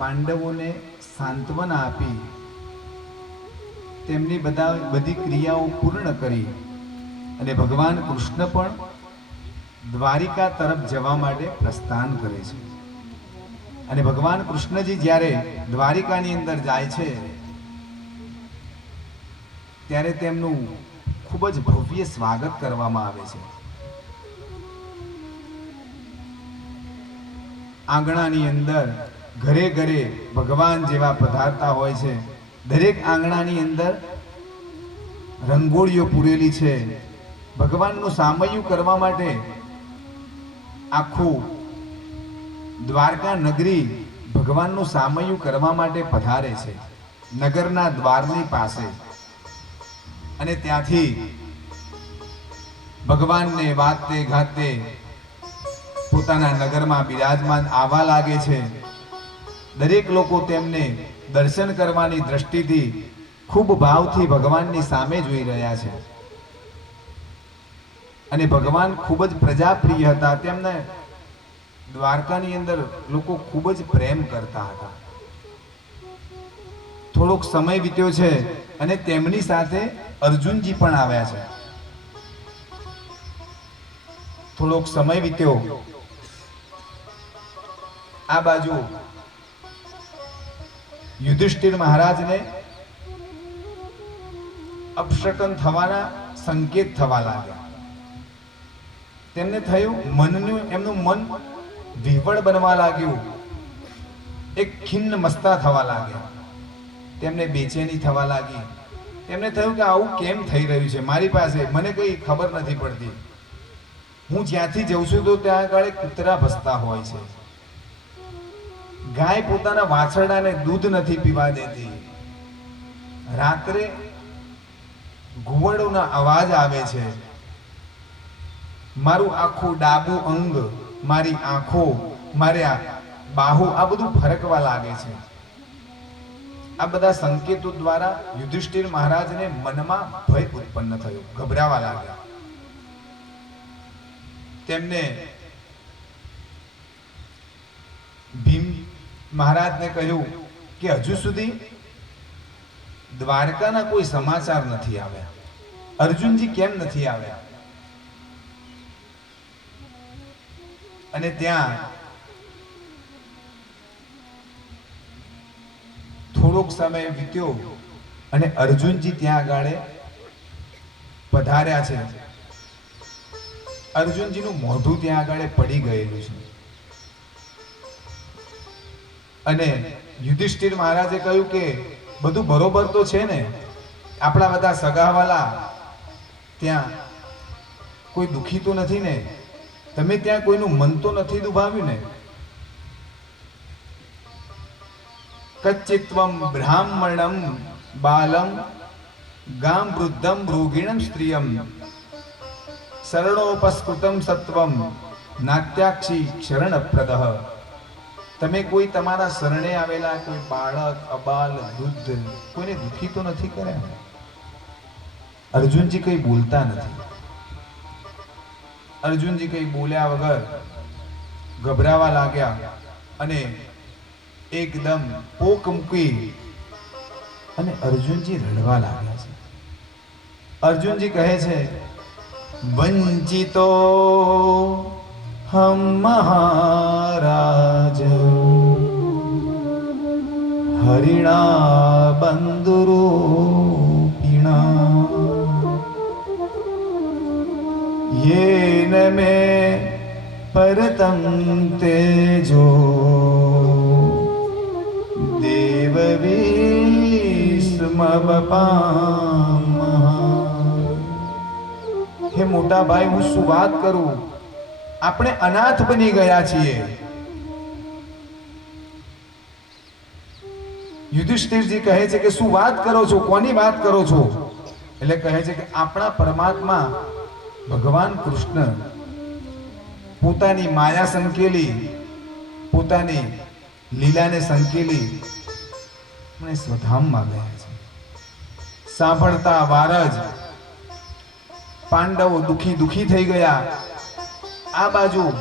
પાંડવોને સાંત્વના આપી તેમની બધી ક્રિયાઓ પૂર્ણ કરી અને ભગવાન કૃષ્ણ પણ દ્વારિકા તરફ જવા માટે પ્રસ્થાન કરે છે. અને ભગવાન કૃષ્ણજી જ્યારે દ્વારિકાની અંદર જાય છે ત્યારે તેમનું ખૂબ જ ભવ્ય સ્વાગત કરવામાં આવે છે. આંગણાની અંદર ઘરે ઘરે ભગવાન જેવા પધારતા હોય છે. દરેક આંગણાની અંદર રંગોળીઓ પૂરેલી છે. ભગવાનનું સામૈયું કરવા માટે આખું દ્વારકા નગરી ભગવાનનું સામૈયું કરવા માટે પધારે છે નગરના દ્વારની પાસે. અને ત્યાંથી ભગવાનને વાતે ઘાતે પોતાના નગરમાં બિરાજમાન આવવા લાગે છે. દરેક લોકો તેમને દર્શન કરવાની દ્રષ્ટિથી ખૂબ ભાવથી ભગવાનની સામે જોઈ રહ્યા છે. અને ભગવાન ખૂબ જ પ્રજાપ્રિય હતા. તેમને દ્વારકાની અંદર લોકો ખૂબ જ પ્રેમ કરતા હતા. થોડોક સમય વીત્યો છે અને તેમની સાથે અર્જુનજી પણ આવ્યા છે. થોડોક સમય વીત્યો. આ બાજુ યુધિષ્ઠિર મહારાજને અપશકન થવાના સંકેત થવા લાગ્યા. તેમને થયું એમનું મન વિહવળ બનવા લાગ્યું. એક ખિન્ન મસ્તા થવા લાગ્યા. તેમને બેચેની થવા લાગી. તેમને થયું કે આવું કેમ થઈ રહ્યું છે મારી પાસે, મને કઈ ખબર નથી પડતી. હું જ્યાંથી જઉં છું તો ત્યાં આગળ કૂતરા ભસતા હોય છે. ગાય પોતાના વાછરડાને દૂધ નથી પીવા દેતી. રાત્રે ઘુવડોના અવાજ આવે છે. મારું આખું ડાબું અંગ, મારી આંખો, મારા બાહુ આ બધું ફરકવા લાગે છે. આ બધા સંકેતો દ્વારા યુધિષ્ઠિર મહારાજને મનમાં ભય ઉત્પન્ન થયો, ગભરાવા લાગ્યા. તેમને ભીમ મહારાજને કહ્યું કે હજુ સુધી દ્વારકાના કોઈ સમાચાર નથી આવ્યા. અર્જુનજી કેમ નથી આવ્યા? અને ત્યાં થોડોક સમય વીત્યો અને અર્જુનજી ત્યાં આગળ પધાર્યા છે. અર્જુનજીનું મોઢું ત્યાં આગળ પડી ગયેલું છે. અને યુધિષ્ઠિર મહારાજે કહ્યું કે બધું બરોબર તો છે ને? આપણા બધા સગાવાલા ત્યાં કોઈ દુખી તો નથી ને? તમે ત્યાં કોઈનું મન તો નથી દુભાવ્યું ને? કચ્ચિત્વમ બ્રાહ્મણમ બાલમ ગામ વૃદ્ધમ રોગિણમ સ્ત્રિયમ શરણોપસ્કૃતમ સત્વમ નાત્યાક્ષી શરણપ્રદઃ. તમે કોઈ તમારા શરણે આવેલા કોઈ બાળક, અબાલ, વૃદ્ધ કોઈને દુખી તો નથી કર્યા? અર્જુનજી કઈ બોલતા નથી. અર્જુનજી કઈ બોલ્યા વગર ગભરાવા લાગ્યા અને એકદમ પોક મૂકી અને અર્જુનજી રડવા લાગ્યા છે. અર્જુનજી કહે છે, વંચિતો હમ મહારાજ હરિણા બંધુરૂપિણા येन मे परतं तेजो देववीस्मवपामः. हे मोटा भाई, હું શું વાત કરું? આપણે અનાથ બની ગયા છીએ. યુધિષ્ઠિરજી કહે છે કે શું વાત કરો છો? કોની વાત કરો છો? એટલે કહે છે કે આપણા પરમાત્મા ભગવાન કૃષ્ણ પોતાની માયા સંકેલી, પોતાની લીલાને સંકેલી અને સ્વધામમાં ગયા છે. સાંભળતા વાર જ પાંડવો દુખી થઈ ગયા. આ બાજુ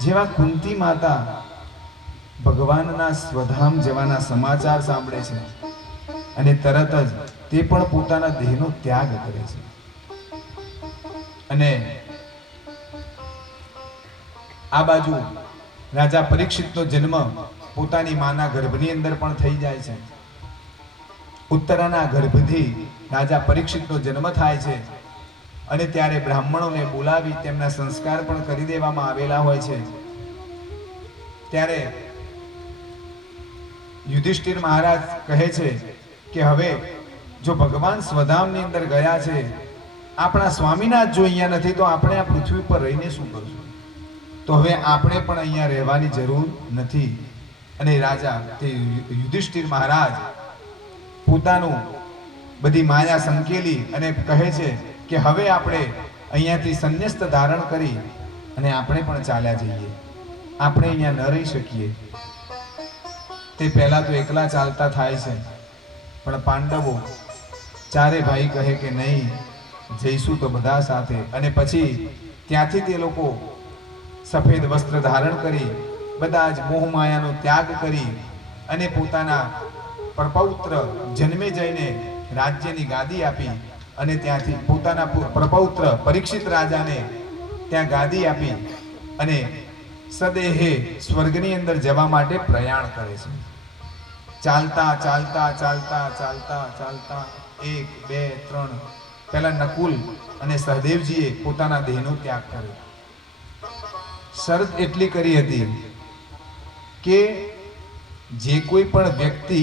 જેવા કુંતી માતા ભગવાનના સ્વધામ જવાના સમાચાર સાંભળે છે અને તરત જ તે પણ પોતાના દેહનો ત્યાગ કરે છે. અને આ બાજુ રાજા પરીક્ષિતનો જન્મ પોતાની માના ગર્ભની અંદર પણ થઈ જાય છે. ઉત્તરાના ગર્ભથી રાજા પરીક્ષિતનો જન્મ થાય છે અને ત્યારે બ્રાહ્મણોને બોલાવી તેમના સંસ્કાર પણ કરી દેવામાં આવેલા હોય છે. ત્યારે યુધિષ્ઠિર મહારાજ કહે છે કે હવે જો ભગવાન સ્વધામની અંદર ગયા છે, આપણા સ્વામીનાથ જો અહીંયા નથી તો આપણે આ પૃથ્વી પર રહીને શું કરશું? તો હવે આપણે પણ અહીંયા રહેવાની જરૂર નથી. અને રાજા તે યુધિષ્ઠિર મહારાજ પોતાનું બધી માયા સંકેલી અને કહે છે કે હવે આપણે અહીંયાથી સંન્યસ્ત ધારણ કરી અને આપણે પણ ચાલ્યા જઈએ, આપણે અહીંયા ન રહી શકીએ. તે પહેલા તો એકલા ચાલતા થાય છે, પણ પાંડવો ચારે ભાઈ કહે કે નહીં, જઈશું તો બધા સાથે. અને પછી ત્યાંથી તે લોકો સફેદ વસ્ત્ર ધારણ કરી બધા જ મોહ માયાનો ત્યાગ કરી અને પોતાના પ્રપૌત્ર જન્મે જઈને રાજ્યની ગાદી આપી અને ત્યાંથી પોતાના પ્રપૌત્ર પરીક્ષિત રાજાને ત્યાં ગાદી આપી અને સદેહે સ્વર્ગની અંદર જવા માટે પ્રયાણ કરે છે. ચાલતા ચાલતા ચાલતા ચાલતા ચાલતા 1 2 3 પહેલા નકુલ અને સહદેવજીએ પોતાના દેહનો ત્યાગ કર્યો. શરત એટલી કરી હતી કે જે કોઈ પણ વ્યક્તિ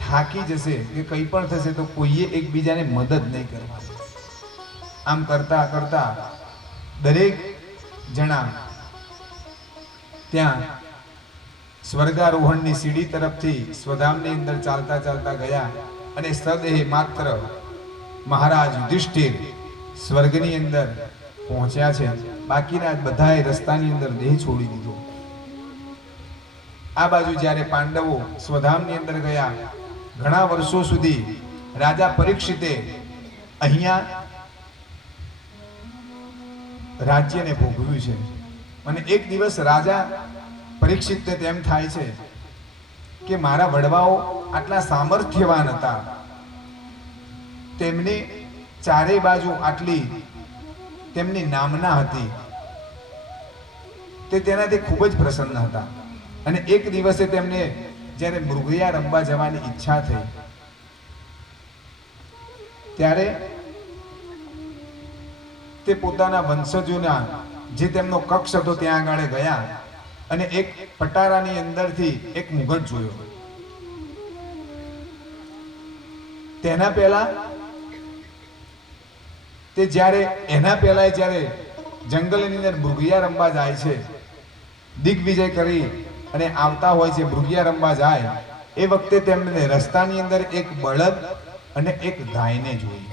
થાકી જશે કે કંઈ પણ થશે તો કોઈએ એકબીજાને મદદ નહીં કરવાની. આમ કરતા કરતા દરેક જણા ત્યાં સ્વર્ગારોહણની સીડી તરફથી સ્વધામની અંદર ચાલતા ચાલતા ગયા અને સદેહ માત્ર મહારાજ યુધિષ્ઠિર સ્વર્ગની અંદર પહોંચ્યા છે. બાકીના બધાએ રસ્તાની અંદર દેહ છોડી દીધો. આ બાજુ જ્યારે પાંડવો સ્વધામની અંદર ગયા, ઘણા વર્ષો સુધી રાજા પરીક્ષિતે અહીંયા રાજ્યને ભોગવ્યું છે. અને એક દિવસ રાજા પરીક્ષિતને તેમ થાય છે કે મારા વડવાઓ આટલા સામર્થ્યવાન હતા, તેમની ચારે બાજુ આટલી તેમની નામના હતી, તે તેનાથી ખૂબ જ પ્રસન્ન હતા. અને એક દિવસે તેમને જ્યારે મૃગયા રમવા જવાની ઈચ્છા થઈ ત્યારે તે પોતાના વંશજોના જે તેમનો કક્ષ હતો ત્યાં આગળ ગયા અને એક પટારાની અંદરથી એક મુગટ જોયો. તેના પહેલા તે જ્યારે જંગલની અંદર મૃગયા રમવા જાય છે, દિગ્વિજય કરી અને આવતા હોય છે, મૃગયા રમવા જાય એ વખતે તેમને રસ્તાની અંદર એક બળદ અને એક ગાયને જોઈ.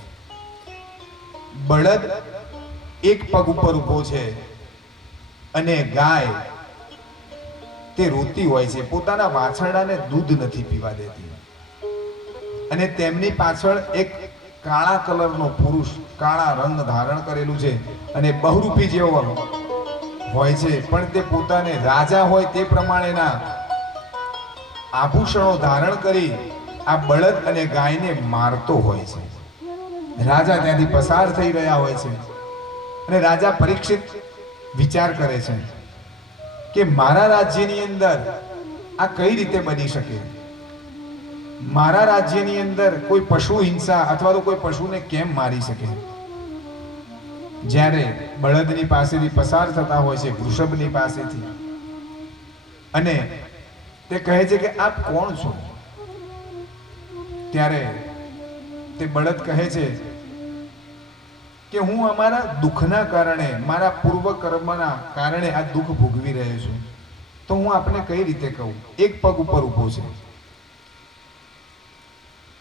બળદ એક પગ ઉપર ઊભો છે અને ગાય તે રોતી હોય છે, પોતાના વાછરડાને દૂધ નથી પીવા દેતી. અને તેમની પાછળ એક કાળા કલરનો પુરુષ કાળા રંગ ધારણ કરેલું છે અને બહુરૂપી જેવો હોય છે, પણ તે પોતાને રાજા હોય તે પ્રમાણેના આભૂષણો ધારણ કરી આ બળદ અને ગાયને મારતો હોય છે. રાજા ત્યાંથી પસાર થઈ રહ્યા હોય છે અને રાજા પરીક્ષિત વિચાર કરે છે કે મારા રાજ્યની અંદર આ કઈ રીતે બની શકે? મારા રાજ્યની અંદર કોઈ પશુ હિંસા અથવા તો કોઈ પશુને કેમ મારી શકે? જ્યારે બળદની પાસેથી પસાર થતા હોય છે, વૃષભની પાસેથી, અને તે કહે છે કે આપ કોણ છો? ત્યારે તે બળદ કહે છે કે હું અમારા દુઃખના કારણે, મારા પૂર્વ કર્મના કારણે આ દુઃખ ભોગવી રહ્યો છું. તો હું આપને કઈ રીતે કહું? એક પગ ઉપર ઊભો છે.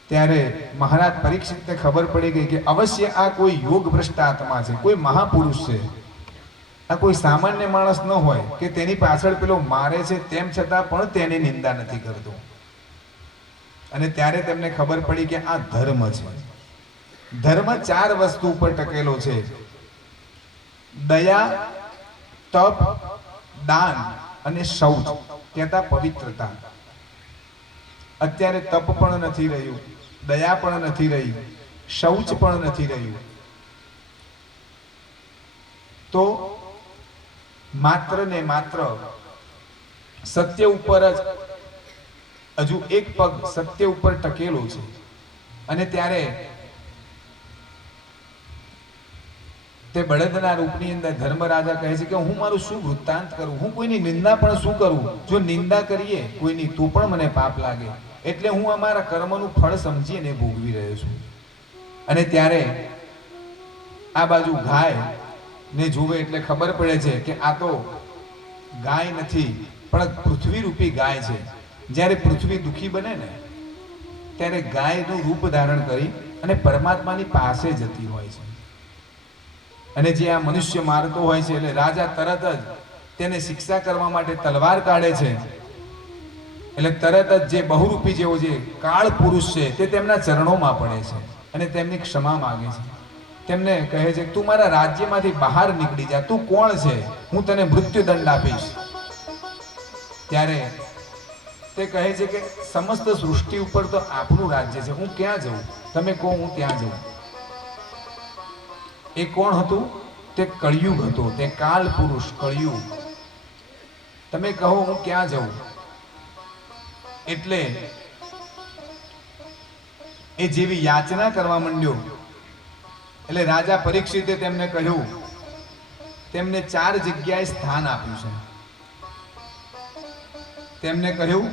ત્યારે મહારાજ પરીક્ષિતને ખબર પડી ગઈ કે અવશ્ય આ કોઈ યોગ ભ્રષ્ટ આત્મા છે, કોઈ મહાપુરુષ છે. આ કોઈ સામાન્ય માણસ ન હોય કે તેની પાછળ પેલો મારે છે તેમ છતાં પણ તેની નિંદા નથી કરતો. અને ત્યારે તેમને ખબર પડી કે આ ધર્મ છે. ધર્મ 4 વસ્તુ ઉપર ટકેલો છે: દયા, તપ, દાન અને શૌચ. કહેતા પવિત્રતા. અત્યારે તપ પણ નથી રહ્યું, દયા પણ નથી રહી, શૌચ પણ નથી રહ્યું. તો માત્ર ને માત્ર સત્ય ઉપર જ હજુ એક પગ સત્ય ઉપર ટકેલો છે. અને ત્યારે તે બળદના રૂપની અંદર ધર્મરાજા કહે છે કે હું મારું શું વૃત્તાંત કરું, હું કોઈની નિંદા પણ શું કરું, જો નિંદા કરીએ કોઈની તો પણ મને પાપ લાગે, એટલે હું અમારા કર્મનું ફળ સમજીને ભોગવી રહ્યો છું. અને ત્યારે આ બાજુ ગાય ને જુએ એટલે ખબર પડે છે કે આ તો ગાય નથી પણ પૃથ્વી રૂપી ગાય છે. જ્યારે પૃથ્વી દુઃખી બને ને ત્યારે ગાયનું રૂપ ધારણ કરી અને પરમાત્માની પાસે જતી હોય છે. અને જે આ મનુષ્ય મારતો હોય છે એટલે રાજા તરત જ તેને શિક્ષા કરવા માટે તલવાર કાઢે છે. એટલે તરત જ જે બહુરૂપી જેવો જે કાળ પુરુષ છે તે તેમના ચરણોમાં પડે છે અને તેમની ક્ષમા માંગે છે. તેમને કહે છે તું મારા રાજ્યમાંથી બહાર નીકળી જા, તું કોણ છે, હું તને મૃત્યુદંડ આપીશ. ત્યારે તે કહે છે કે સમસ્ત સૃષ્ટિ ઉપર તો આપણું રાજ્ય છે, હું ક્યાં જઉં, તમે કહો હું ત્યાં જઉં. એ કોણ હતું? તે કળિયુગ હતો, તે કાલ પુરુષ કળિયુગ. તમે કહો હું ક્યાં જઉં. એટલે એ જેવી યાચના કરવા માંડ્યો એટલે રાજા પરીક્ષિતે તેમને કહ્યું, તેમને 4 જગ્યાએ સ્થાન આપ્યું છે. તેમને કહ્યું